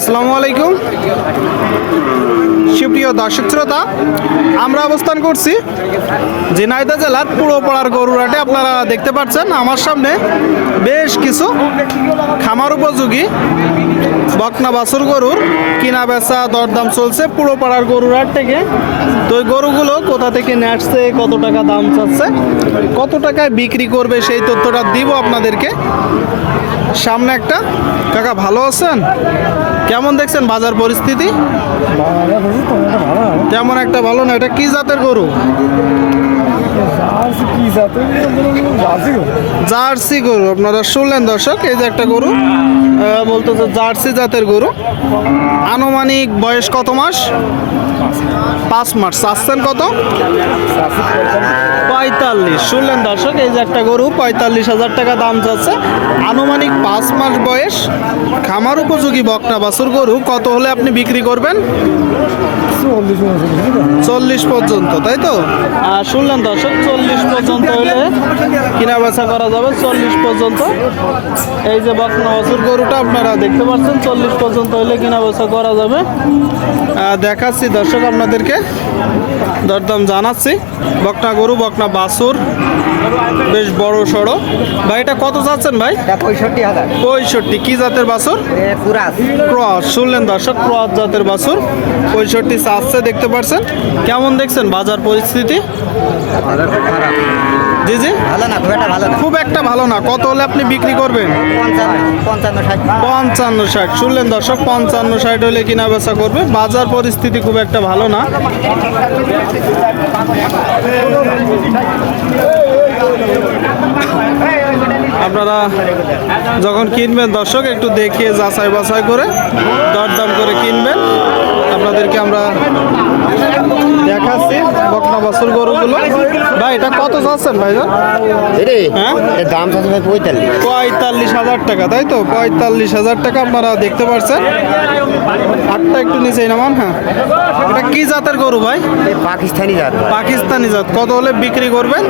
আসসালামু আলাইকুম সুপ্রিয় দর্শক শ্রোতা, আমরা অবস্থান করছি ঝিনাইদহ জেলার পুরোপাড়ার গরুর হাটে। আপনারা দেখতে পাচ্ছেন আমার সামনে বেশ কিছু খামার উপযোগী বকনা বাছুর গরুর কিনা বেচা দরদাম চলছে পুরোপাড়ার গরুর হাট থেকে। তো ওই গরুগুলো কোথা থেকে নিয়ে আসছে, কত টাকা দাম চাচ্ছে, কত টাকায় বিক্রি করবে সেই তথ্যটা দিব আপনাদেরকে। সামনে একটা কাকা, ভালো আছেন? কেমন দেখছেন বাজার পরিস্থিতি? তেমন একটা ভালো না। এটা কি জাতের গরু? জার্সি গরু। আপনারা শুনলেন দর্শক, এই যে একটা গরু বলতেছে জার্সি জাতের গরু। আনুমানিক বয়স কত মাস? 5 মাস। চাচ্ছেন কত? 45। শুনলেন দর্শক, এই যে একটা গরু 45,000 টাকা দাম যাচ্ছে। আনুমানিক 5 মাস বয়স, খামার উপযোগী বকনা বাছুর গরু। কত হলে আপনি বিক্রি করবেন? 40 পর্যন্ত, তাই তো? আর শুনলেন দর্শক, 40 পর্যন্ত হলে কিনা বেচা করা যাবে। 40 পর্যন্ত এই যে বকনা বাছুর গরুটা আপনারা দেখতে পাচ্ছেন, 40 পর্যন্ত হলে কিনা বেচা করা যাবে। দেখাচ্ছি দর্শক আপনাদেরকে, দরদাম জানাচ্ছি। বকনা গরু, বকনা বাছুর, বেশ বড় সড়ো। ভাই এটা কত চাচ্ছেন ভাই? 65,000। 65। কি জাতের বাছুর? ক্রস। শুনলেন দর্শক, ক্রস জাতের বাছুর 65 চাচ্ছে। দেখতে পাচ্ছেন। কেমন দেখছেন বাজার পরিস্থিতি? জি জি, ভালো না, খুব একটা ভালো না। খুব একটা ভালো না। কত হলে আপনি বিক্রি করবেন? 55-60। শুনলেন দর্শক, 55-60 হলে কিনা বেচা করবে। বাজার পরিস্থিতি খুব একটা ভালো না। আপনারা যখন কিনবেন দর্শক, একটু দেখিয়ে যাচাই বাছাই করে দরদাম করে কিনবেন। আপনাদেরকে আমরা দেখাচ্ছি বকনা বাছুর গরুগুলো। ভাই এটা কত চাচ্ছেন ভাইজান? হ্যাঁ, দাম চাচ্ছে ভাই 45,000 টাকা, তাই তো? 45,000 টাকা আপনারা দেখতে পাচ্ছেন। হাতটা একটু নিচেই নামান। হ্যাঁ, এটা কি জাতের গরু ভাই? পাকিস্তানি জাত। পাকিস্তানি জাত। কত হলে বিক্রি করবেন?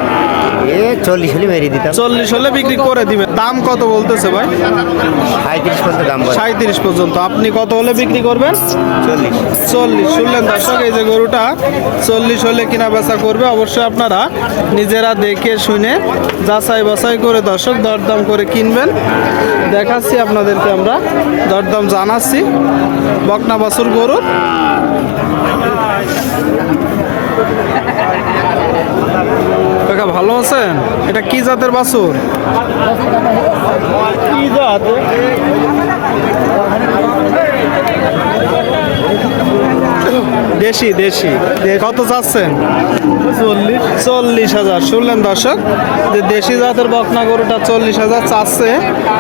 40 হলে মেরে দিতাম। 40 হলে বিক্রি করে দিবেন। দাম কত বলতেছে ভাই? 37 পর্যন্ত দাম বলে। 37 পর্যন্ত। আপনি কত হলে বিক্রি করবেন? 40। শুনলেন দর্শক, এই যে গরুটা 40 হলে কিনা বেচা করবে। অবশ্যই আপনারা নিজেরা দেখে শুনে যাচাই বাছাই করে দর্শক দরদাম করে কিনবেন। দেখাচ্ছি আপনাদেরকে, আমরা দরদাম জানাচ্ছি বকনা বাছুর গরুর। কাকা ভালো আছেন? এটা কি জাতের বাছুর? কি জাত? দেশি। দেশি। কত চাচ্ছেন? 40,000। শুনলেন দর্শক, যে দেশি জাতের বকনা গরুটা 40,000 চাচ্ছে।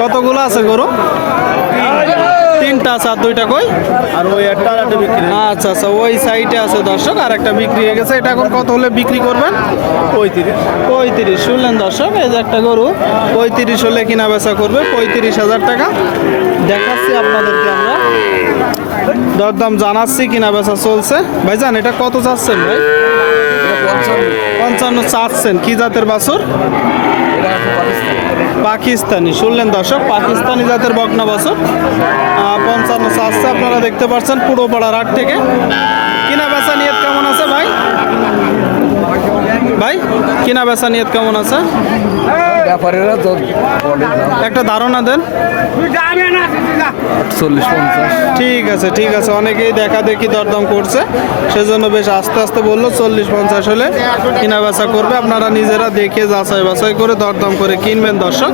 কতগুলো আছে গরু? 3টা আছে। আর 2টা কই? আর ওই একটা বিক্রি। আচ্ছা আচ্ছা, ওই সাইডে আছে দর্শক, আর একটা বিক্রি হয়ে গেছে। এটা এখন কত হলে বিক্রি করবেন? 35। শুনলেন দর্শক, এই যে একটা গরু 35 হলে কিনা বেচা করবে। 35,000 টাকা দেখাচ্ছি আপনাদেরকে, আমরা দরদাম জানাচ্ছি, কিনা বেচা চলছে। ভাইজান এটা কত চাচ্ছেন ভাই? 55 চাচ্ছেন। কি জাতের বাছুর? পাকিস্তানি। শুনলেন দর্শক, পাকিস্তানি জাতের বকনা বাছুর 55 চাচ্ছে। আপনারা দেখতে পাচ্ছেন পুরোপাড়ার হাট থেকে। কিনা বেচা নিয়ত কেমন আছে ভাই? ভাই কিনা বেচা নিয়ত কেমন আছে? একটা ধারণা দেন। 40-50। ঠিক আছে ঠিক আছে, অনেকেই দেখা দেখি দরদাম করছে, সেজন্য বেশ আস্তে আস্তে বললো 40-50 হলে কিনা বেচা করবে। আপনারা নিজেরা দেখে যাচাই বাছাই করে দরদাম করে কিনবেন দর্শক।